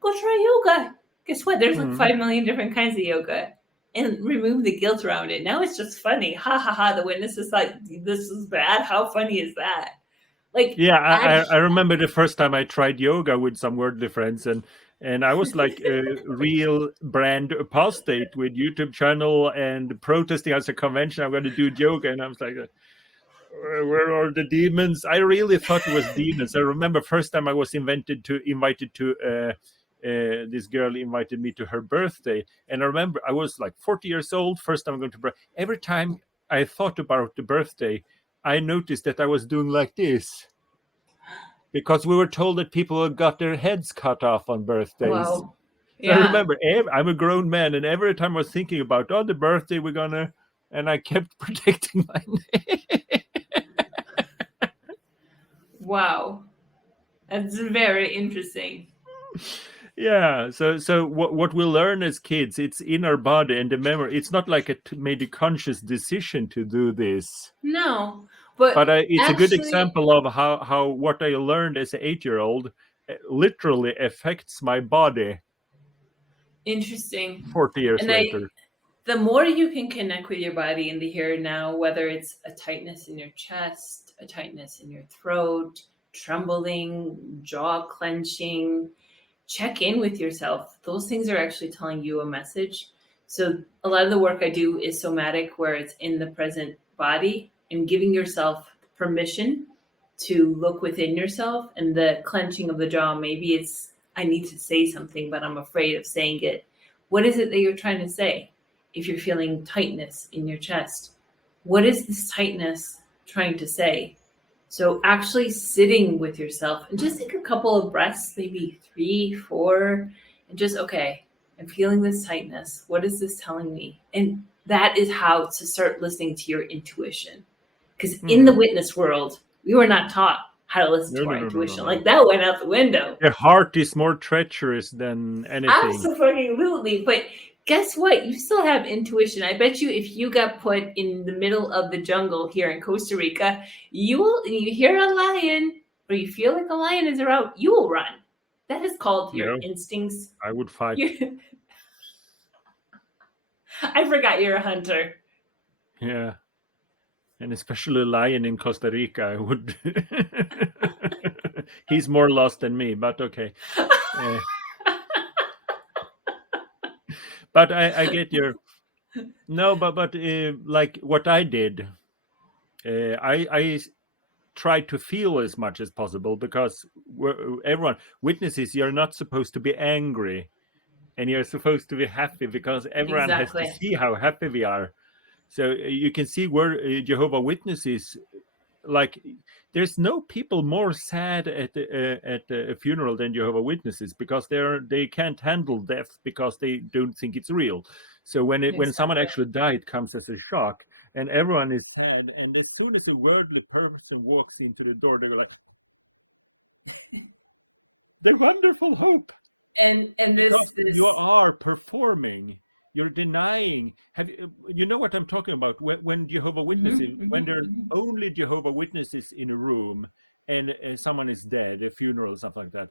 Go try yoga. Guess what? There's like Hmm. 5 million different kinds of yoga. And remove the guilt around it. Now it's just funny. Ha ha ha. The witness is like, this is bad. How funny is that? Like, Yeah, add. I remember the first time I tried yoga with some worldly friends, and I was like a real brand apostate with YouTube channel and protesting as a convention. I'm going to do yoga, and I was like, where are the demons? I really thought it was demons. I remember first time I was invited to this girl invited me to her birthday, and I remember I was like 40 years old. First time I'm going to every time I thought about the birthday, I noticed that I was doing like this because we were told that people got their heads cut off on birthdays. Wow. So I Yeah. remember I'm a grown man, and every time I was thinking about, oh, the birthday we're gonna, and I kept protecting my name. Wow. That's very interesting. Yeah. So what we learn as kids, it's in our body and the memory. It's not like made a conscious decision to do this, No, but but it's a good actually, example of how what I learned as an 8 year old literally affects my body interesting. 40 years And later. the more you can connect with your body in the here and now, whether it's a tightness in your chest, a tightness in your throat, trembling, jaw clenching, check in with yourself. Those things are actually telling you a message. So a lot of the work I do is somatic, where it's in the present body and giving yourself permission to look within yourself. And the clenching of the jaw, maybe it's I need to say something, but I'm afraid of saying it. What is it that you're trying to say? If you're feeling tightness in your chest, what is this tightness trying to say? So actually sitting with yourself and just take a couple of breaths, maybe 3, 4, and just, okay, I'm feeling this tightness. What is this telling me? And that is how to start listening to your intuition. Because in the Hmm. witness world, we were not taught how to listen No, to our no, no, no, no, intuition. no. Like that went out the window. The heart is more treacherous than anything. Absolutely. But guess what? You still have intuition. I bet you if you got put in the middle of the jungle here in Costa Rica, you hear a lion or you feel like a lion is around, you will run. That is called your No, instincts. I would fight. You, I forgot you're a hunter. Yeah, and especially a lion in Costa Rica, I would. He's more lost than me, but okay. Uh, but I get your no, but like what I did, I tried to feel as much as possible because everyone witnesses you're not supposed to be angry and you're supposed to be happy because everyone has to Exactly. see how happy we are. So you can see where Jehovah Witnesses, like, there's no people more sad at a funeral than Jehovah Witnesses because they can't handle death because they don't think it's real. So when someone Exactly. actually died, it comes as a shock, and everyone is sad. And as soon as a worldly person walks into the door, they go like, "The wonderful hope," And this because you are performing. You're denying. And you know what I'm talking about? When Jehovah Witnesses, when there's only Jehovah Witnesses in a room, and someone is dead, a funeral or something like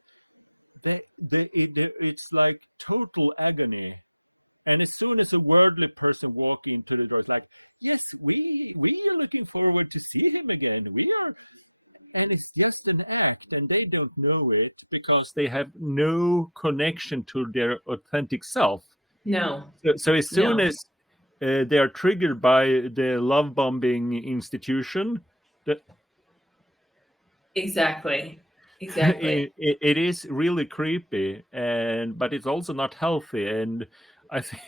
that, it's like total agony. And as soon as a worldly person walks into the door, it's like, yes, we are looking forward to see him again. We are, and it's just an act, and they don't know it because they have no connection to their authentic self. No. So as soon as they are triggered by the love bombing institution, that Exactly. Exactly. it is really creepy, but it's also not healthy. And I think,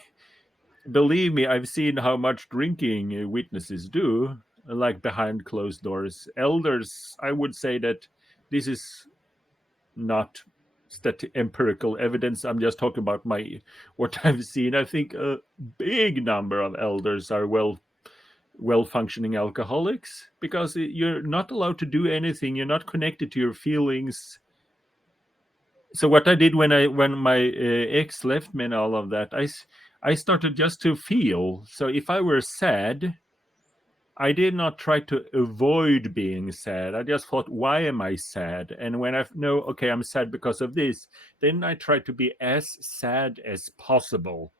believe me, I've seen how much drinking witnesses do, like behind closed doors. Elders, I would say that this is not empirical evidence. I'm just talking about what I've seen. I think a big number of elders are well functioning alcoholics because you're not allowed to do anything. You're not connected to your feelings. So what I did when my ex left me and all of that, I started just to feel. So if I were sad, I did not try to avoid being sad. I just thought, why am I sad? And when I know, okay, I'm sad because of this, then I try to be as sad as possible.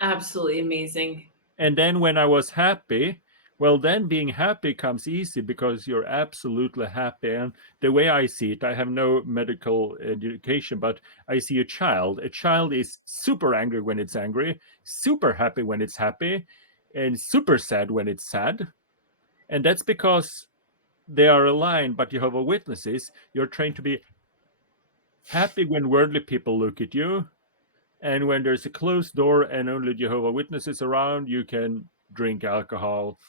Absolutely amazing. And then when I was happy, well, then being happy comes easy because you're absolutely happy. And the way I see it, I have no medical education, but I see a child. A child is super angry when it's angry, super happy when it's happy, and super sad when it's sad. And that's because they are aligned. But Jehovah Witnesses, you're trained to be happy when worldly people look at you. And when there's a closed door and only Jehovah Witnesses around, you can drink alcohol.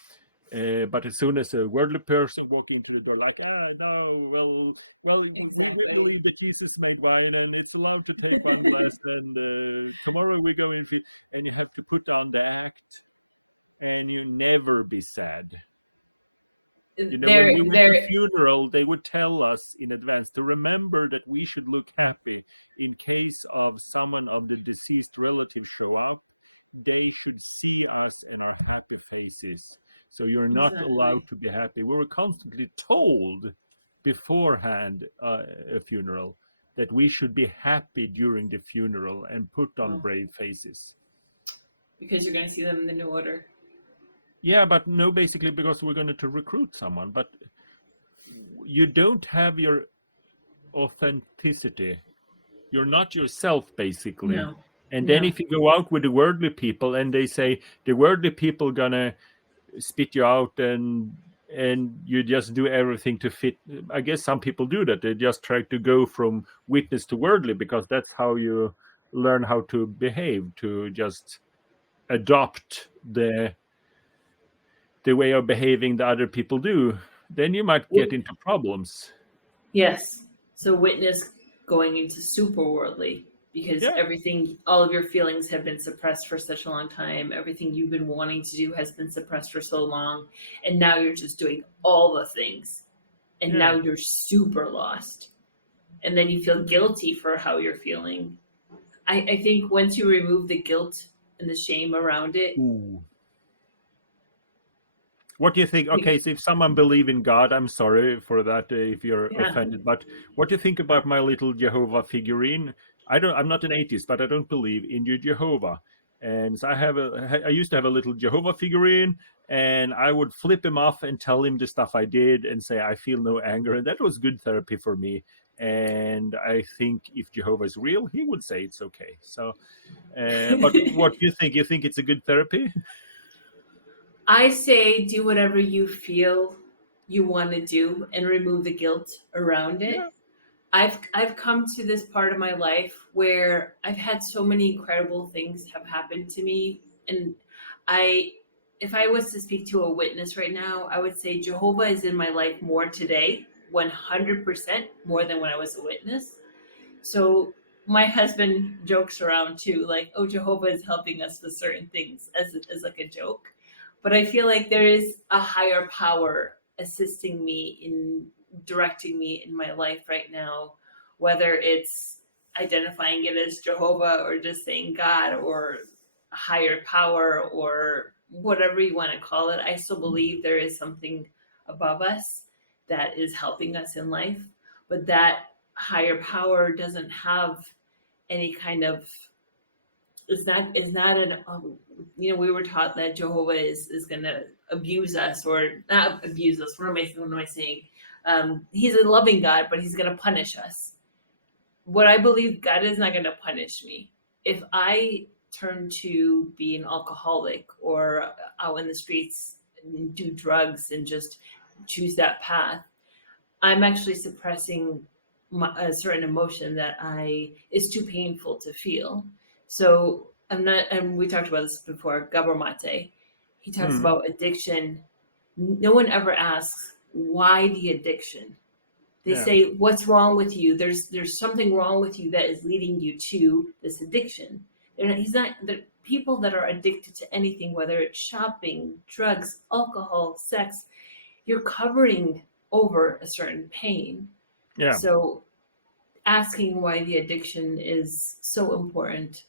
But as soon as a worldly person walks into the door, like, no, well, you believe that Jesus made wine and it's allowed to take one glass, and tomorrow we go into, and you have to put on the act, and you'll never be sad. You know, when we went to funeral, they would tell us in advance to remember that we should look happy in case of someone of the deceased relative show up. They should see us in our happy faces. So you're not allowed to be happy. We were constantly told beforehand a funeral that we should be happy during the funeral and put on brave faces. Because you're going to see them in the new order. Yeah, but no, basically because we're going to recruit someone. But you don't have your authenticity. You're not yourself, basically. No. And then if you go out with the worldly people and they say the worldly people gonna spit you out and you just do everything to fit. I guess some people do that. They just try to go from witness to worldly because that's how you learn how to behave, to just adopt the way of behaving that other people do. Then you might get into problems. Yes. So witness going into super worldly because everything, all of your feelings have been suppressed for such a long time. Everything you've been wanting to do has been suppressed for so long. And now you're just doing all the things. And now you're super lost. And then you feel guilty for how you're feeling. I think once you remove the guilt and the shame around it. Ooh. What do you think? Okay, so if someone believes in God, I'm sorry for that if you're offended, but what do you think about my little Jehovah figurine? I'm not an atheist, but I don't believe in your Jehovah. And so I used to have a little Jehovah figurine, and I would flip him off and tell him the stuff I did and say, I feel no anger. And that was good therapy for me. And I think if Jehovah is real, he would say it's okay. So, but what do you think? You think it's a good therapy? I say do whatever you feel you want to do and remove the guilt around it. I've come to this part of my life where I've had so many incredible things have happened to me, and if I was to speak to a witness right now, I would say Jehovah is in my life more today, 100% more than when I was a witness. So my husband jokes around too, like, oh, Jehovah is helping us with certain things as like a joke. But I feel like there is a higher power assisting me in directing me in my life right now, whether it's identifying it as Jehovah or just saying God or higher power or whatever you want to call it. I still believe there is something above us that is helping us in life, but that higher power doesn't have any kind of, is not an we were taught that Jehovah is going to abuse us, or not abuse us. What am I saying? He's a loving God, but he's going to punish us. What I believe, God is not going to punish me. If I turn to be an alcoholic or out in the streets and do drugs and just choose that path, I'm actually suppressing a certain emotion that is too painful to feel. So I'm not, and we talked about this before, Gabor Mate. He talks about addiction. No one ever asks why the addiction. They say, "What's wrong with you? There's something wrong with you that is leading you to this addiction." He's not the people that are addicted to anything, whether it's shopping, drugs, alcohol, sex. You're covering over a certain pain. Yeah. So asking why the addiction is so important.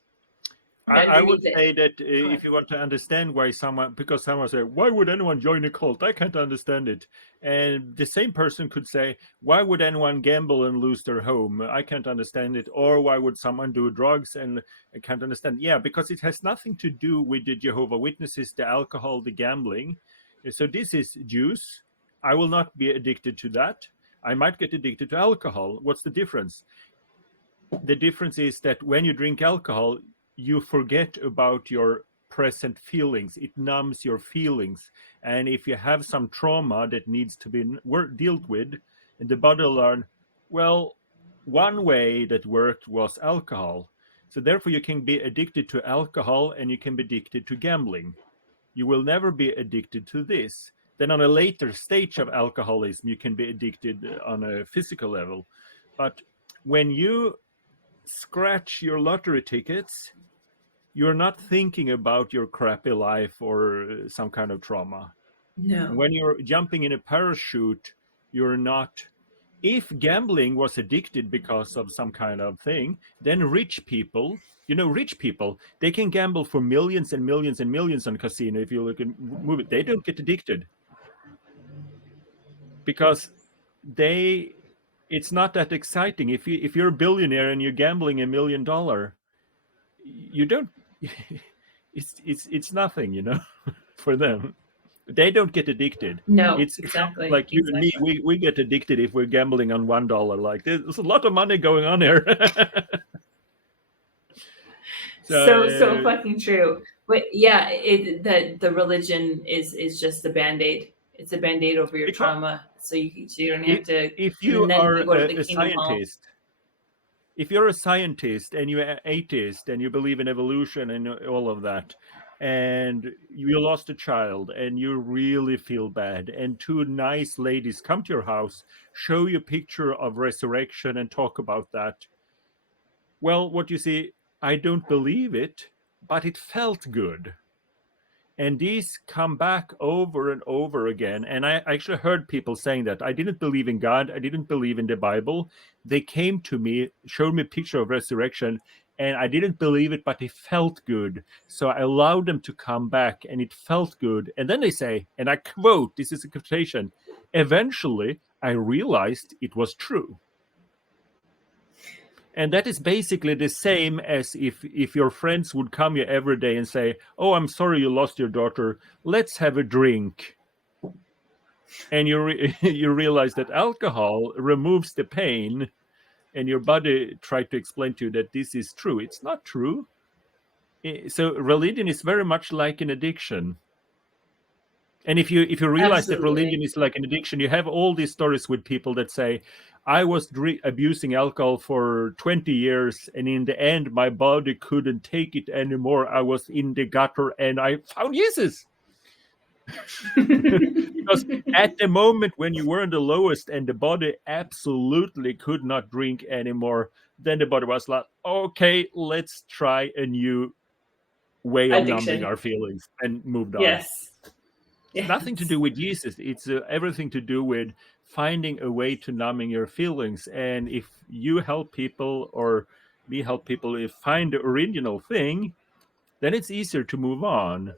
I would say that if you want to understand why because someone say, why would anyone join a cult? I can't understand it. And the same person could say, why would anyone gamble and lose their home? I can't understand it. Or why would someone do drugs? And I can't understand. Yeah, because it has nothing to do with the Jehovah Witnesses, the alcohol, the gambling. So this is juice. I will not be addicted to that. I might get addicted to alcohol. What's the difference? The difference is that when you drink alcohol, you forget about your present feelings. It numbs your feelings. And if you have some trauma that needs to be dealt with, and the body will learn, well, one way that worked was alcohol. So therefore you can be addicted to alcohol and you can be addicted to gambling. You will never be addicted to this. Then on a later stage of alcoholism, you can be addicted on a physical level. But when you scratch your lottery tickets, you're not thinking about your crappy life or some kind of trauma. No. When you're jumping in a parachute, you're not. If gambling was addicted because of some kind of thing, then rich people, they can gamble for millions and millions and millions on casino. If you look at movies, they don't get addicted because it's not that exciting. If you're a billionaire and you're gambling $1 million, you don't. It's nothing, for them. They don't get addicted. No, It's exactly. like you and me. We get addicted if we're gambling on $1. Like there's a lot of money going on here. So fucking true. But yeah, the religion is just a band-aid. It's a band-aid over your trauma, so you don't have to. If you are a scientist. Hall. If you're a scientist and you're an atheist and you believe in evolution and all of that, and you lost a child and you really feel bad, and two nice ladies come to your house, show you a picture of resurrection and talk about that, well, what you see, I don't believe it, but it felt good. And these come back over and over again. And I actually heard people saying that I didn't believe in God. I didn't believe in the Bible. They came to me, showed me a picture of resurrection, and I didn't believe it, but it felt good. So I allowed them to come back, and it felt good. And then they say, and I quote, this is a quotation, eventually I realized it was true. And that is basically the same as if your friends would come here every day and say, oh, I'm sorry you lost your daughter. Let's have a drink. And you realize that alcohol removes the pain, and your body tried to explain to you that this is true. It's not true. So religion is very much like an addiction. And if you realize that religion is like an addiction, you have all these stories with people that say, I was abusing alcohol for 20 years, and in the end, my body couldn't take it anymore. I was in the gutter, and I found Jesus. Because at the moment when you were in the lowest and the body absolutely could not drink anymore, then the body was like, okay, let's try a new way of numbing our feelings, and moved on. Yes. It's nothing to do with Jesus. It's everything to do with finding a way to numbing your feelings. And if you help people, or we help people, find the original thing, then it's easier to move on.